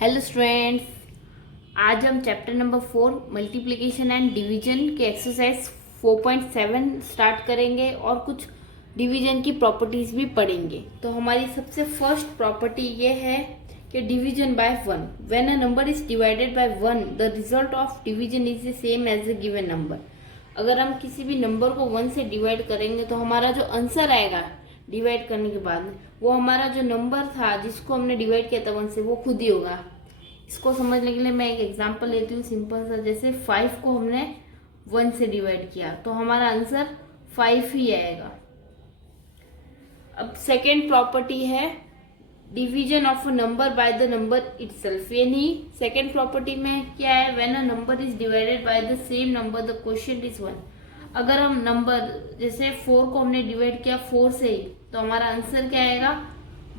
Hello students, आज हम chapter number 4 multiplication and division के एक्सरसाइज 4.7 स्टार्ट करेंगे और कुछ डिवीजन की प्रॉपर्टीज भी पढ़ेंगे। तो हमारी सबसे फर्स्ट प्रॉपर्टी ये है कि division by 1। When a number is divided by 1 the result of division is the same as the given number. अगर हम किसी भी नंबर को 1 से डिवाइड करेंगे तो हमारा जो आंसर आएगा डिवाइड करने के बाद वो हमारा जो नंबर था जिसको हमने डिवाइड किया था 1 से, वो खुद ही होगा। इसको समझने के लिए मैं एक एग्जांपल लेती हूँ सिंपल सा। जैसे 5 को हमने 1 से डिवाइड किया तो हमारा आंसर 5 ही आएगा। अब सेकेंड प्रॉपर्टी है division of a number by the number itself. यानी सेकेंड प्रॉपर्टी में क्या है, when a number is divided by the same number the quotient is 1। अगर हम नंबर जैसे 4 को हमने डिवाइड किया 4 से ही तो हमारा आंसर क्या आएगा,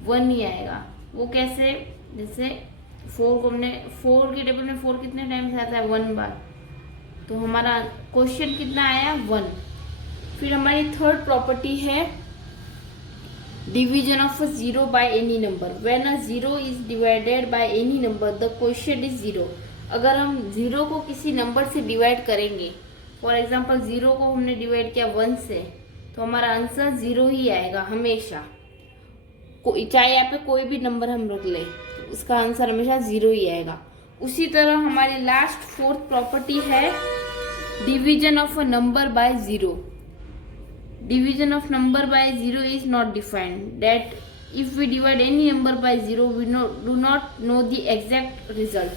1 ही आएगा। वो कैसे, जैसे 4 को हमने 4 के टेबल में 4 कितने टाइम्स आता है, 1 बार, तो हमारा क्वेश्चन कितना आया, 1। फिर हमारी थर्ड प्रॉपर्टी है division of a zero by any number. When a zero is divided by any number the quotient is 0। अगर हम जीरो को किसी नंबर से डिवाइड करेंगे, फॉर एग्जाम्पल 0 को हमने डिवाइड किया 1 से, तो हमारा आंसर 0 ही आएगा हमेशा। चाहे यहाँ पे कोई भी नंबर हम रख ले, उसका आंसर हमेशा 0 ही आएगा। उसी तरह हमारी लास्ट फोर्थ प्रॉपर्टी है division of a number by 0। Division of number by 0 is not defined, that if we divide any number by 0 we do not know the exact result.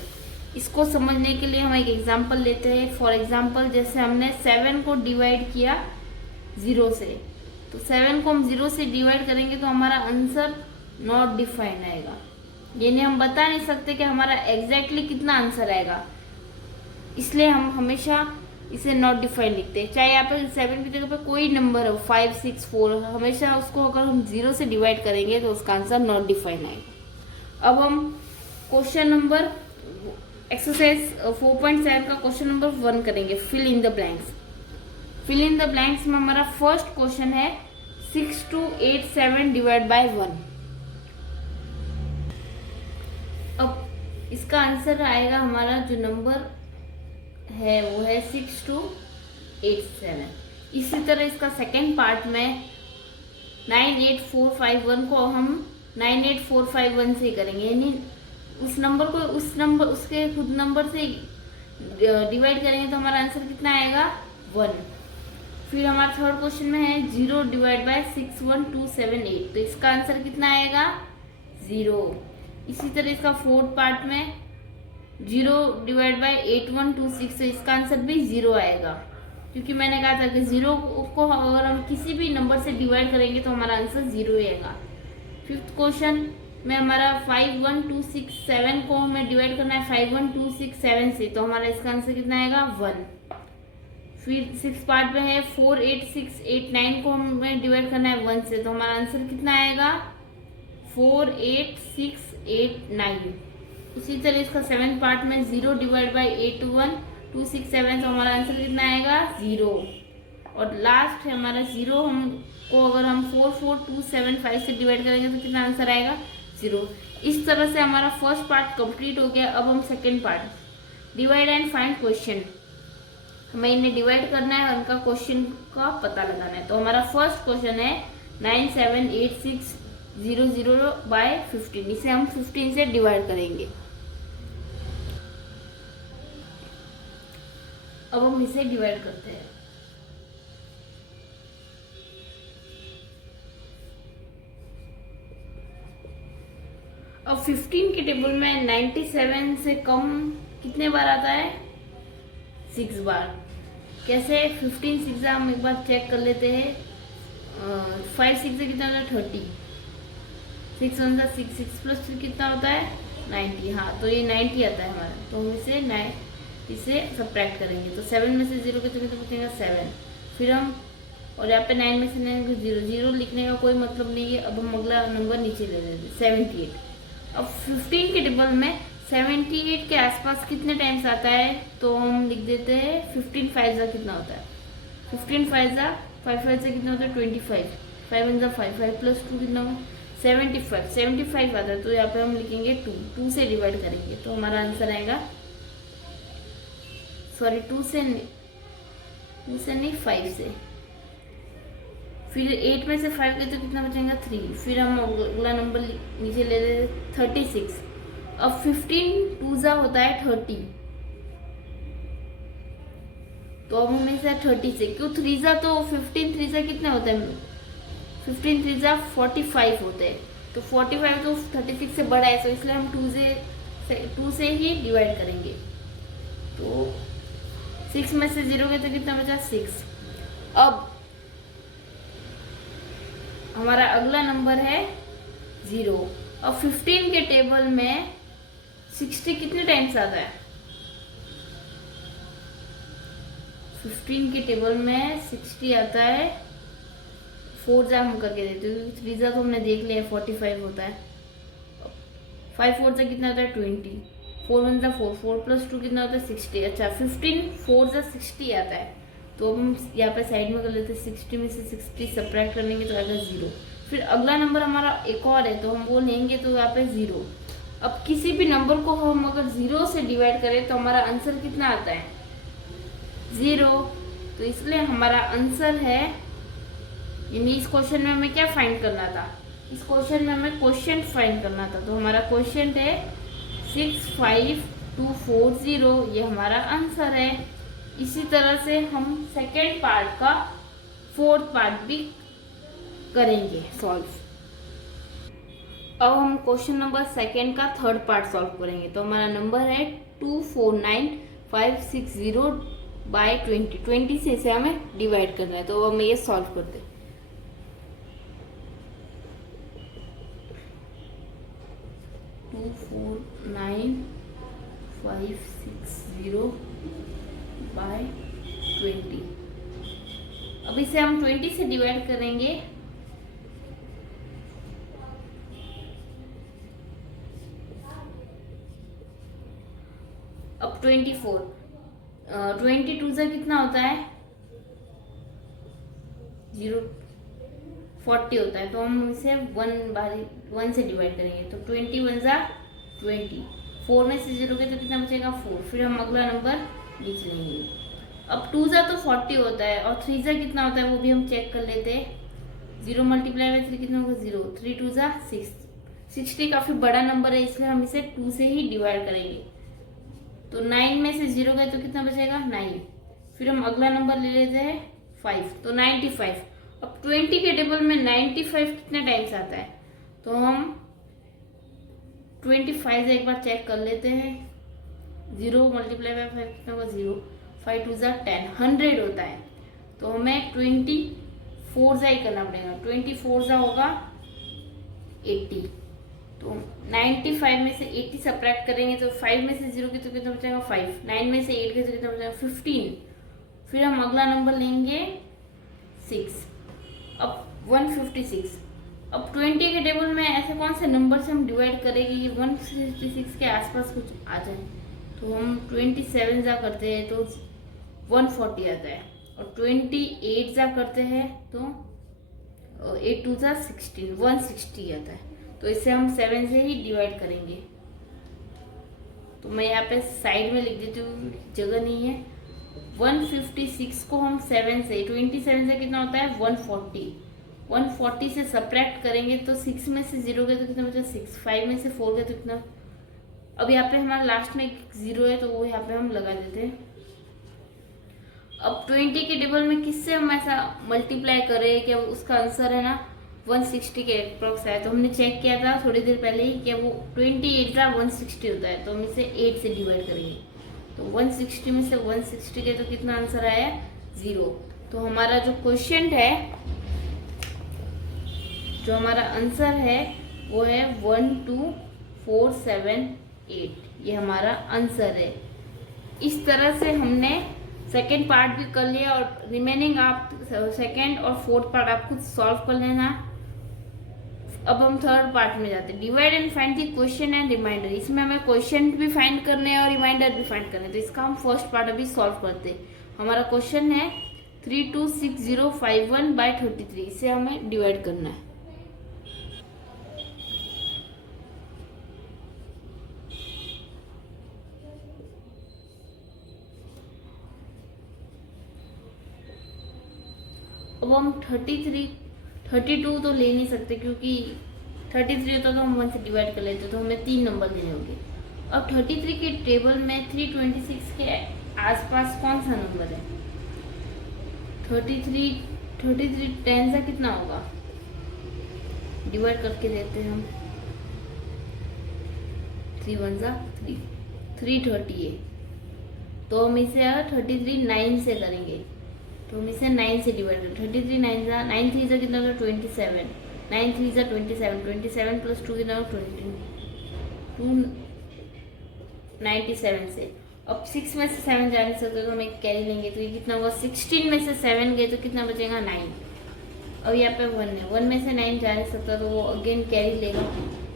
इसको समझने के लिए हम एक एग्जांपल लेते हैं। फॉर एग्जांपल जैसे हमने 7 को डिवाइड किया 0 से, तो 7 को हम 0 से डिवाइड करेंगे तो हमारा आंसर नॉट डिफाइंड आएगा। यानी हम बता नहीं सकते कि हमारा एग्जैक्टली कितना आंसर आएगा, इसलिए हम हमेशा इसे नॉट डिफाइंड लिखते हैं। चाहे यहाँ पे 7 की जगह पे कोई नंबर हो 5, 6, 4, हमेशा उसको अगर हम 0 से डिवाइड करेंगे तो उसका आंसर नॉट डिफाइंड आएगा। अब हम क्वेश्चन नंबर एक्सरसाइज 4.7 का क्वेश्चन नंबर 1 करेंगे, fill in the blanks. Fill in the blanks में हमारा फर्स्ट क्वेश्चन है 6287 डिवाइड बाय 1। अब इसका आंसर आएगा, हमारा जो नंबर है वो है 6287। इसी तरह इसका सेकेंड पार्ट में 98451 को हम 98451 से करेंगे। यानी उस नंबर को उसके खुद नंबर से डिवाइड करेंगे तो हमारा आंसर कितना आएगा, 1। फिर हमारा थर्ड क्वेश्चन में है 0 डिवाइड बाय 61278, तो इसका आंसर कितना आएगा, 0। इसी तरह इसका फोर्थ पार्ट में 0 डिवाइड बाय 8126, तो इसका आंसर भी 0 आएगा, क्योंकि मैंने कहा था कि 0 को अगर हम किसी भी नंबर से डिवाइड करेंगे तो हमारा आंसर 0 ही आएगा। फिफ्थ क्वेश्चन में हमारा 51267 को हमें डिवाइड करना है 51267 से, तो हमारा इसका आंसर कितना आएगा, 1। फिर सिक्स पार्ट में है 48689 को हमें डिवाइड करना है 1 से, तो हमारा आंसर कितना आएगा, 48689। उसी तरह इसका सेवेंथ पार्ट में 0 डिवाइड बाई 81267, तो हमारा आंसर कितना आएगा, 0। और लास्ट है हमारा 0 हमको अगर हम 44275 से डिवाइड करेंगे तो कितना आंसर आएगा, 0। इस तरह से हमारा फर्स्ट पार्ट कंप्लीट हो गया। अब हम second part divide and find question, हमें इन्हें डिवाइड करना है और उनका क्वेश्चन का पता लगाना है। तो हमारा फर्स्ट क्वेश्चन है 978600 बाय 15, इसे हम 15 से डिवाइड करेंगे। अब हम इसे डिवाइड करते हैं। अब 15 के टेबल में 97 से कम कितने बार आता है, 6 बार। कैसे, 15 6 हम एक बार चेक कर लेते हैं। 5 6 से कितना होता है, 30। 6 1 6 6 प्लस 2 कितना होता है, 90। हाँ, तो ये 90 आता है हमारा, तो हम इसे सब्ट्रैक्ट करेंगे। तो 7 में से 0 कितने तो बचेगा, 7। फिर हम और यहाँ पे 9 में से 9 को 0 लिखने का कोई मतलब नहीं है। अब हम अगला नंबर नीचे ले लेते हैं, 78। अब 15 के टेबल में 78 के आसपास कितने टाइम्स आता है, तो हम लिख देते हैं 15 5 जा कितना होता है, 15 5 जा 5 5 से कितना होता है, 25। 5 1 जा 5 5 प्लस 2 कितना होगा, 75 आता है, तो यहाँ पे हम लिखेंगे 2 से डिवाइड करेंगे तो हमारा आंसर आएगा, सॉरी 2 से नहीं 5 से। फिर 8 में से 5 गए तो कितना बचेगा 3। फिर हम अगला नंबर नीचे ले लेते 36। अब 15 2 होता है 30, तो अब हमें से 30 से क्यों 3 तो 15 3 कितना होता है 15 3 45 होते हैं, तो 45 तो 36 से बड़ा है, तो इसलिए हम 2 से ही डिवाइड करेंगे। तो 6 में से 0 गए तो कितना बचा 6। अब हमारा अगला नंबर है 0। अब 15 के टेबल में 60 कितने टाइम्स आता है, 15 के टेबल में 60 आता है, 4 हम करके देते हैं, 3 तो हमने देख लिया 45 होता है, 5 4 से कितना होता है 20, 4 1 4, 4 + 2 कितना होता है 60। अच्छा 15 4 60 आता है, तो हम यहाँ पे साइड में कर लेते हैं, 60 में से 60 सब्ट्रैक्ट करेंगे तो आएगा 0। फिर अगला नंबर हमारा एक और है, तो हम वो लेंगे तो यहाँ पे 0। अब किसी भी नंबर को हम अगर 0 से डिवाइड करें तो हमारा आंसर कितना आता है 0, तो इसलिए हमारा आंसर है, यानी इस क्वेश्चन में हमें क्या फाइंड करना था, इस क्वेश्चन में हमें क्वेश्चन फाइंड करना था, तो हमारा क्वेश्चन है 65240, ये हमारा आंसर है। इसी तरह से हम सेकेंड पार्ट का 4th पार्ट भी करेंगे सॉल्व। अब हम क्वेश्चन नंबर सेकेंड का 3rd पार्ट सॉल्व करेंगे, तो हमारा नंबर है 249560/20। 20 से इसे हमें डिवाइड करना है, तो हम ये सॉल्व करते हैं। टू 49560/20। अब इसे हम 20 से डिवाइड करेंगे, अब 24 22 से कितना होता है 0 40 होता है, तो हम इसे 1 से डिवाइड करेंगे, तो 21 20, 4 में से 0 गए तो कितना बचेगा 4। फिर हम अगला नंबर लिख लेंगे। अब 2 तो 40 होता है, और 3 कितना होता है वो भी हम चेक कर लेते हैं। 0 × 3 कितना होगा 0, 3 2 6। 60 काफी बड़ा नंबर है, इसलिए हम इसे 2 से ही डिवाइड करेंगे, तो 9 में से 0 गए तो कितना बचेगा 9। फिर हम अगला नंबर ले लेते हैं 5, तो 95। अब 20 के टेबल में 95 कितने टाइम्स आता है, तो हम 25 से एक बार चेक कर लेते हैं। 0 × 5 कितना होगा 0, 5 2 10, 100 होता है, तो हमें 24 ही करना पड़ेगा। 24 होगा 80, तो 95 में से 80 सब्ट्रैक्ट करेंगे तो 5 में से 0 के तो कितना बचेगा 5, 9 में से 8 के तो कितना बचेगा 15। फिर हम अगला नंबर लेंगे 6, अब 156। अब 20 के टेबल में ऐसे कौन से नंबर से हम डिवाइड करेंगे कि 156 के आसपास कुछ आ जाए, तो हम 27 जा करते हैं तो 140 आता है, और 28 जा करते हैं तो 8 2 16, 160 आता है, तो इसे हम 7 से ही डिवाइड करेंगे। तो मैं यहाँ पे साइड में लिख देती हूँ, जगह नहीं है। 156 को हम 7 से, 27 से कितना होता है 140, 140 से सब्ट्रैक्ट करेंगे तो 6 में से 0 गए तो कितना बचा 6, 5 में से 4 गए तो कितना। अब यहाँ पे हमारा लास्ट में 0 है, तो वो यहाँ पे हम लगा देते हैं। अब 20 के टेबल में किससे हम ऐसा मल्टीप्लाई करें कि उसका आंसर है ना 160 के अप्रॉक्स है, तो हमने चेक किया था थोड़ी देर पहले ही कि वो 28 का 160 होता है, तो हम इसे 8 से डिवाइड करेंगे, तो 160 में से 160 के तो कितना आंसर आया 0। तो हमारा जो क्वेश्चन है, जो हमारा आंसर है वो है 12478, ये हमारा आंसर है। इस तरह से हमने सेकेंड पार्ट भी कर लिया, और रिमेनिंग आप सेकेंड और 4th पार्ट आप खुद सॉल्व कर लेना। अब हम 3rd पार्ट में जाते हैं, divide and find the question and remainder. इसमें हमें क्वेश्चन भी फाइंड करने हैं और रिमाइंडर भी फाइंड करने हैं, तो इसका हम 1st पार्ट अभी सॉल्व करते हैं। हमारा क्वेश्चन है 326051/33, इसे हमें डिवाइड करना है। अब हम 32 तो ले नहीं सकते, क्योंकि 33 होता तो हम 1 से डिवाइड कर लेते, तो हमें 3 नंबर देने होंगे। अब 33 के टेबल में 326 के आसपास कौन सा नंबर है? 33 10 सा कितना होगा? डिवाइड करके देते हैं हम। 3 1 सा 330 है, तो हम इसे अगर 33 9 से करेंगे तो हम इसे 9 से डिवाइड करें। 33 9 सा 9 3 सा कितना होगा? 27। 9 3 सा 27, 27 प्लस 2 कितना होगा? 297 से। अब 6 में से 7 जा नहीं सकते तो हम एक कैरी लेंगे, तो ये कितना होगा? 16 में से 7 गए तो कितना बचेगा? 9। अब यहाँ पे 1 है, 1 में से 9 जा नहीं सकता तो वो अगेन कैरी लेगा,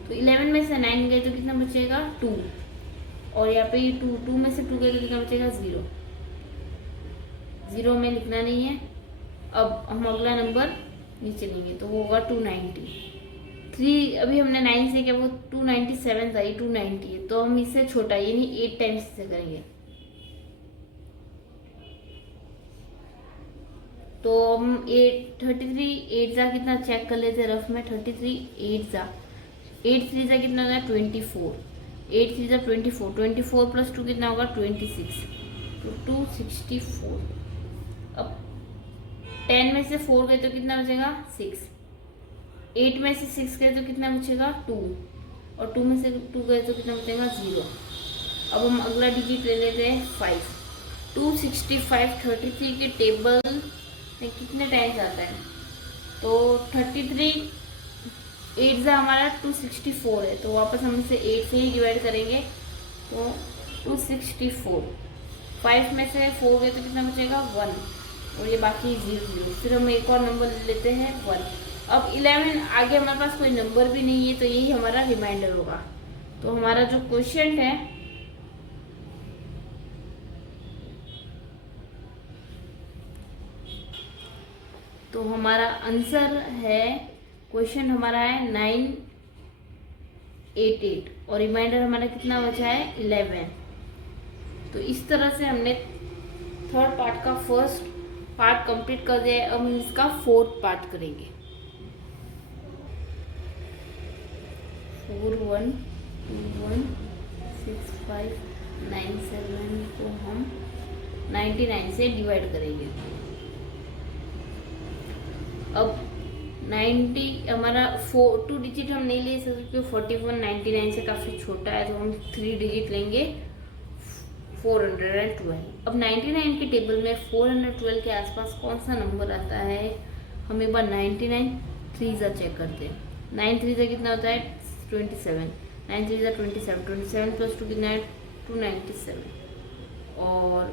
तो 11 में से 9 गए तो कितना बचेगा? 2। और यहाँ पे 2 में से 2 गए तो कितना बचेगा? 0 में लिखना नहीं है। अब हम अगला नंबर नीचे लेंगे तो वो होगा 293। अभी हमने 9 से किया, वो 297 था, ये 290 है, तो हम इससे छोटा यानी 8 टाइम्स से करेंगे। तो हम 8 जा कितना चेक कर लेते हैं रफ में। 33 8 जा 8 3 जा कितना होगा? 24। 8 3 जा 24, 24 प्लस 2 कितना होगा? 26, तो 264। अब 10 में से 4 गए तो कितना बचेगा? 6। 8 में से 6 गए तो कितना बचेगा? 2, और 2 में से 2 गए तो कितना बचेगा? 0। अब हम अगला डिजिट ले लेते हैं 5। 265 33 के टेबल में कितने टाइम्स आता है? तो 33 8 जा हमारा 264 है, तो वापस हम इसे 8 से ही डिवाइड करेंगे, तो 264। 5 में से 4 गए तो कितना बचेगा? 1, और ये बाकी 0। फिर हम एक और नंबर ले लेते हैं 1। अब 11 आगे हमारे पास कोई नंबर भी नहीं है, तो यही हमारा रिमाइंडर होगा। तो हमारा जो क्वेश्चन है तो हमारा आंसर है, क्वेश्चन हमारा है 988, और रिमाइंडर हमारा कितना बचा है? 11। तो इस तरह से हमने थर्ड पार्ट का फर्स्ट पार्ट कंप्लीट कर दिया है। अब हम इसका फोर्थ पार्ट करेंगे। 4 1 2 1 6 5 9 7 को हम 99 से डिवाइड करेंगे। अब 90 हमारा 2 डिजिट हम नहीं ले सकते क्योंकि 41 99 से काफ़ी छोटा है, तो हम 3 डिजिट लेंगे 412। अब 99 के टेबल में 412 के आसपास कौन सा नंबर आता है? हम एक बार 99 3 जा चेक करते हैं। 9 3 जा कितना होता है? 27। 9 3 जा 27, 27 प्लस 2 कितना है? 297। और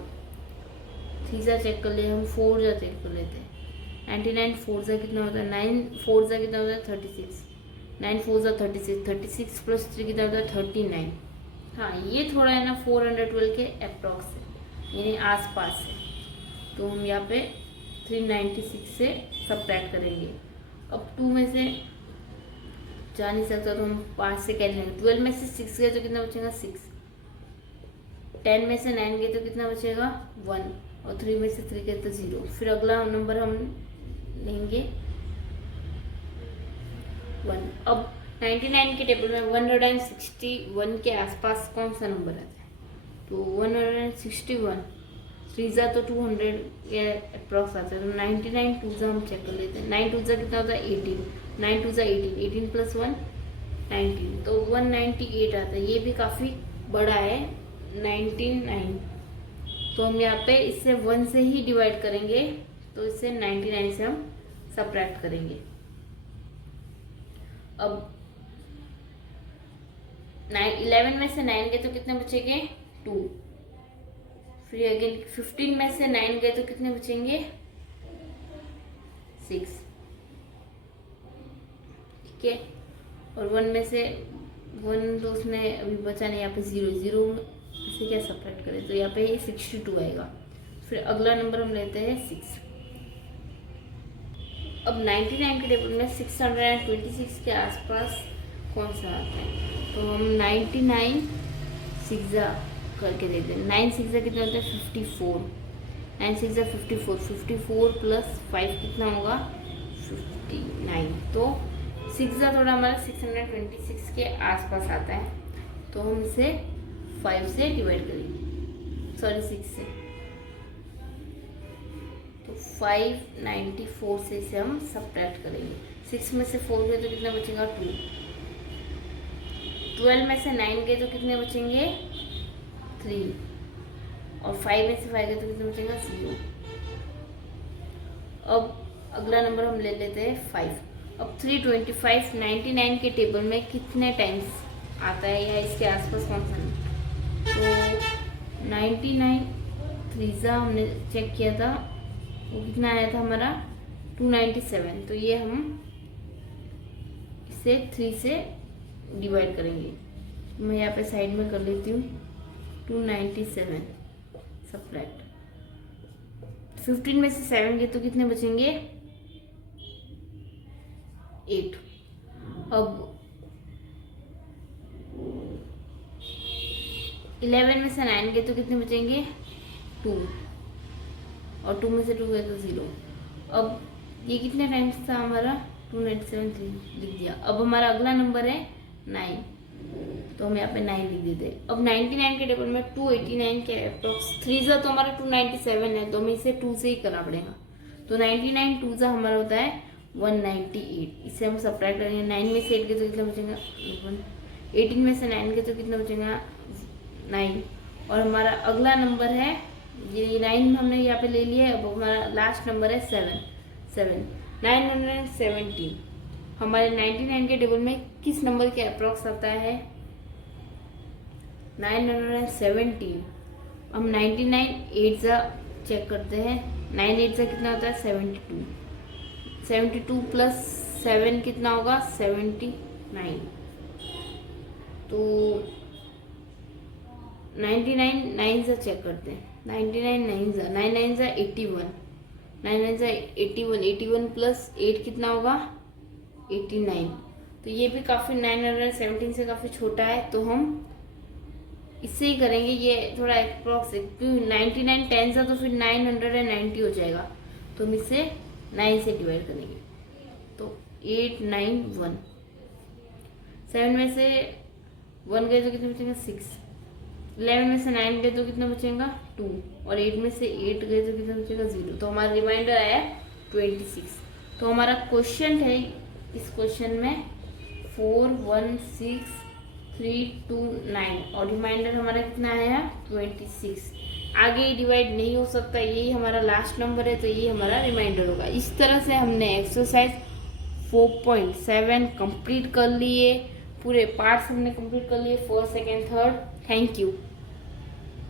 3 जा चेक कर ले, हम 4 जा चेक कर लेते हैं। 99 4 जा कितना होता है? 9 4 जा कितना होता है? 36। 9 4 जा 36, 36 प्लस 3 कितना होता है? 39। हाँ, ये थोड़ा है ना 412 के अप्रॉक्स है, यानी आसपास है, तो हम यहाँ पे 396 से सब्ट्रैक्ट करेंगे। अब 2 में से जा नहीं सकता तो हम 5 से कैरी लेंगे। 12 में से 6 गए तो कितना बचेगा? 6। 10 में से 9 गए तो कितना बचेगा? 1, और 3 में से 3 गए तो 0। फिर अगला नंबर हम लेंगे 1। अब 99 के टेबल में 161 के आसपास कौन सा नंबर आता है? तो 161 3 जा तो 200 के अप्रॉक्स आता है, तो 99 2 जा हम चेक कर लेते हैं। 9 2 जा कितना होता है? 18। 9 2 जा 18, 18 प्लस 1 19, तो 198 आता है। ये भी काफ़ी बड़ा है 99, तो हम यहाँ पे इससे 1 से ही डिवाइड करेंगे, तो इससे 99 से हम सब्ट्रैक्ट करेंगे। अब 11 में से 9 गए तो कितने बचेंगे? 2। फिर अगेन 15 में से 9 गए तो कितने बचेंगे? 6। ठीक है, और 1 में से 1 तो उसमें अभी बचा नहीं, यहाँ पे 0 से क्या सब्ट्रैक्ट करें, तो यहाँ पे 62 आएगा। फिर अगला नंबर हम लेते हैं 6। अब 99 के टेबल में 626 के आसपास कौन सा आता है? तो हम 99 6 जा करके देते हैं। 9 6 जा कितना होता है? 54। 9 6 जा 54, 54 प्लस 5 कितना होगा 59। तो 6 जा थोड़ा हमारा 626 के आसपास आता है, तो हम इसे 5 से डिवाइड करेंगे, सॉरी 6 से। तो 594 से इसे हम सब्ट्रैक्ट करेंगे। 6 में से 4 गए तो कितना बचेगा 2, 12 में से 9 गए तो कितने बचेंगे 3, और 5 में से 5 गए तो कितना बचेगा 0। अब अगला नंबर हम ले लेते हैं 5। अब 325 99 के टेबल में कितने टाइम्स आता है या इसके आसपास कौन सा है? तो 99 3 हमने चेक किया था, वो कितना आया था हमारा 297। तो ये हम इसे 3 से डिवाइड करेंगे। मैं यहाँ पे साइड में कर लेती हूँ 297 सब्ट्रैक्ट 15 में से 7 गए तो कितने बचेंगे 8। अब 11 में से 9 गए तो कितने बचेंगे 2, और 2 में से 2 गए तो 0। अब ये कितने टाइम्स था हमारा 297 लिख दिया। अब हमारा अगला नंबर है 9, तो हम यहाँ पे 9 लिख देते हैं। अब 99 के टेबल में 289 के अप्रोक्स 3 जा तो हमारा 297 है, तो हमें इसे 2 से ही करना पड़ेगा। तो 99 2 जा हमारा होता है 198, इसे हम सब्ट्रैक्ट करेंगे। 9 में से 8 गए तो कितना बचेगा 1, 18 में से 9 गए तो कितना बचेगा 9, और हमारा अगला नंबर है ये 9 हमने यहाँ पे ले लिया है। अब हमारा लास्ट नंबर है 7 917। हमारे 99 के टेबल में किस नंबर के अप्रॉक्स आता है 917। हम 99 8 जा चेक करते हैं, 9 8 जा कितना होता है 72, 72 प्लस 7 कितना होगा 79। तो 99 9 जा चेक करते हैं, 99 9 जा 9 9 जा 81, 9 9 जा 81, 81 प्लस 8 कितना होगा 89। तो ये भी काफ़ी 917 से काफ़ी छोटा है, तो हम इससे ही करेंगे। ये थोड़ा अप्रॉक्स 99 10 था तो फिर 990 हो जाएगा, तो हम इसे 9 से डिवाइड करेंगे। तो 891, 7 में से 1 गए तो कितना बचेगा 6, 11 में से 9 गए तो कितना बचेगा 2, और 8 में से 8 गए तो कितना बचेगा 0। तो हमारा रिमाइंडर आया 26। तो हमारा क्वेश्चन है, इस क्वेश्चन में 4 1 6 3 2 9 और रिमाइंडर हमारा कितना आया 26। आगे डिवाइड नहीं हो सकता, यही हमारा लास्ट नंबर है, तो ये हमारा रिमाइंडर होगा। इस तरह से हमने एक्सरसाइज 4.7 कंप्लीट कर लिए, पूरे पार्ट्स हमने कंप्लीट कर लिए, 1st 2nd 3rd। Thank you.